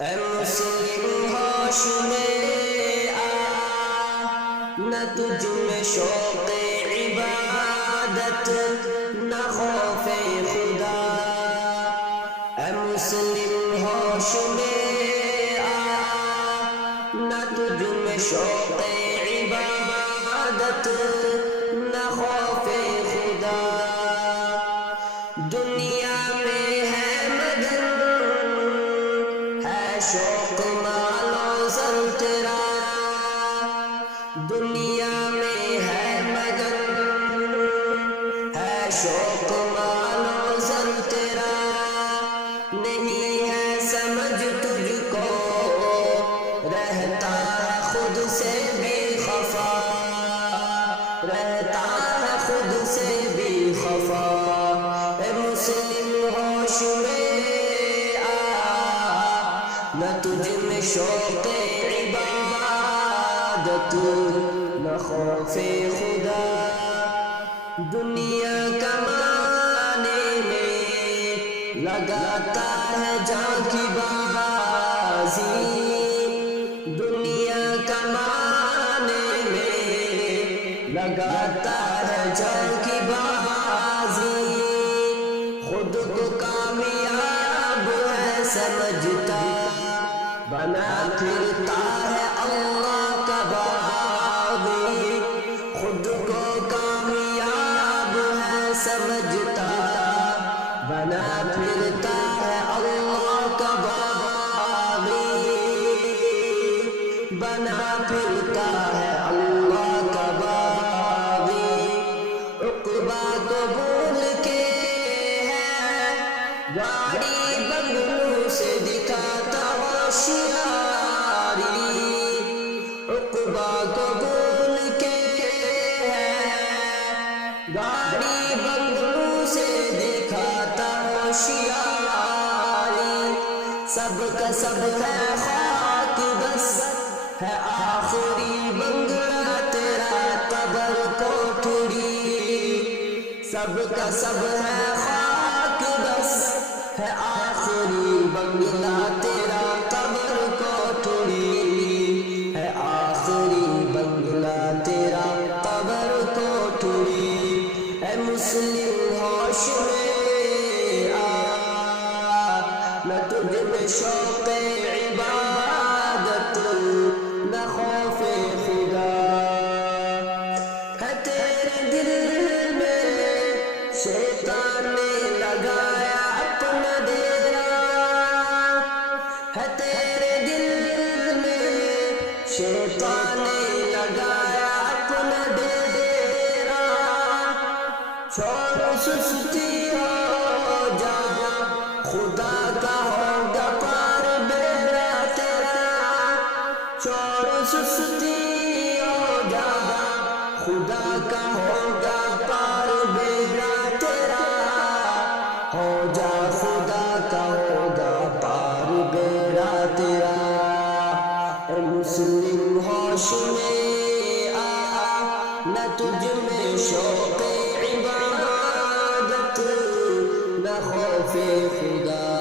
اے مسلم ہوش میں آ، نہ تجھ میں شوق عبادت نہ خوف خدا. اے مسلم ہوش میں آ، نہ تجھ میں شوق عبادت نہ خوف خدا. دنیا میں ہے مگر ہے شوق مالو زر تیرا. دنیا میں ہے مگر ہے شوق مالو زر تیرا. نہیں ہے سمجھ تجھ کو رہتا ہے خود سے بھی خفا. رہتا ہے خود سے بھی خفا. اے مسلم ہوش میں آ، نہ تجھ میں شوق عبادت نہ خوف خدا. دنیا کمانے میں لگاتا ہے جان کی بازی. دنیا کمانے میں لگاتا ہے جان کی بازی. خود کو کامیاب ہے سمجھتا بنا پھرتا ہے اللہ کا باغی. خود کو کامیاب ہے سمجھتا بنا پھرتا ہے اللہ کا باغی. بنا پھرتا ہے اللہ کا باغی. عقبہ کو بھول کے ہے گاڑی بنگلوں سے دکھاتا ہوشیاری. عقبہ کو بھول کے ہے گاڑی بنگلوں سے دکھاتا ہوشیاری. سب کا سب ہے خاک بس ہے آخری بنگلہ تیرا قبر کوٹھڑی. سب کا سب ہے خاک بس ہے آخری بنگلہ تیرا قبر کوٹھڑی. ہے آخری بنگلہ تیرا قبر کوٹھڑی. اے مسلم ہوش میں آ، نہ تجھ میں شوق عبادت نہ خوف خدا. ہے تیرے دل میں شیطان نے لگایا اپنا ڈیرا. ہے تیرے دل میں شیطان نے لگایا اپنا ڈیرا. چھوڑ سستی ہو جا خدا کا ہوگا پار بیڑا تیرا. چھوڑ سستی ہو جا خدا کا ہوگا پار بیڑا تیرا. ہو جا خدا کا ہوگا پار بیڑا تیرا. اے مسلم ہوش میں آ، نہ تجھ میں شوق عبادت نہ خوف خدا.